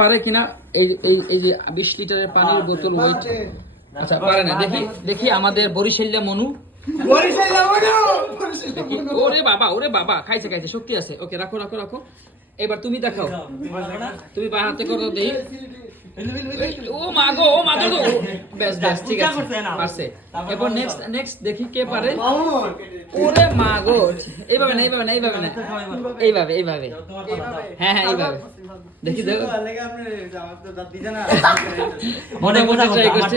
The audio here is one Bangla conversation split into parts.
পারে কিনা এই এই এই যে 20 লিটারের পানির বোতল ওয়েট। আচ্ছা পারে না, দেখি দেখি আমাদের বরিশাল্লা মনু। ওরে বাবা, ওরে বাবা, খাইছে খাইছে, শক্তি আছে। ওকে রাখো রাখো রাখো, এবার তুমি দেখাও, তুমি বা হাতে করো দেই। ও মা গো, ও মা গো, বেশ বেশ ঠিক আছে, পারছে। এরপর নেক্সট নেক্সট দেখি কে পারে। ওরে মা গো, এইভাবে না এইভাবে না এইভাবে না, এইভাবে এইভাবে, হ্যাঁ হ্যাঁ এইভাবে দেখি দেখো, মনে মনে ট্রাই করছে,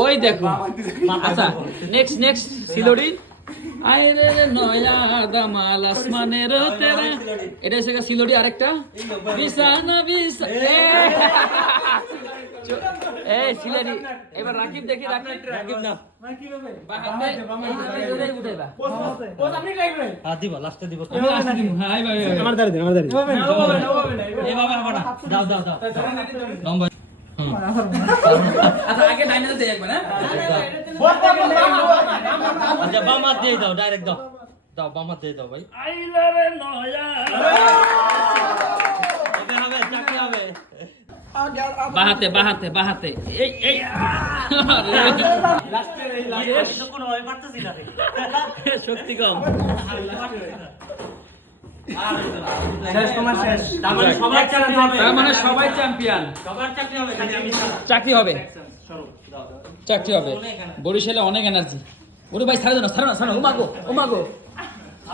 ওই দেখো। আচ্ছা নেক্সট নেক্সট সিলোডি। আয় রে নয়া দামাল আসমানের তেরা, এটা হচ্ছে সিলোডি। আরেকটা বিছানা বিছা, এই সিলোডি। এবার রাকিব দেখি, রাকিব না বাহাতে এই উঠাইবা, ও আপনি ট্রাই করেন। দিব লাস্টে দিব, আমি লাস্টে দিব। হাই ভাই আমার দাঁড়ি দেন, আমার দাঁড়ি এই বাবা হবে না, দাও দাও দাও লম্বা। আচ্ছা আগে লাইনে দিয়ে একবার, হ্যাঁ আচ্ছা বাম হাত দিয়ে দাও, ডাইরেক্ট দাও দাও, বাম হাত দিয়ে দাও ভাই। আইলা রে নয়া, হবে হবে চাকরি হবে। বাহাতে বাহাতে বাহাতে, এই এই লাস্টে এই লাস্টে তো কোনো হয় পারতেছি না রে, শক্তি কম। শেষ তোমার শেষ, তার মানে সবাই চ্যাম্পিয়ন হবে, তার মানে সবাই চ্যাম্পিয়ন, সবার চাকরি হবে, খালি আমি চাকরি হবে, চাকরি হবে। বরিশালে অনেক এনার্জি। ওরে ভাই ছাড়ো না, ছাড়ো না, ছাড়ো, ও মাগো, ও মাগো।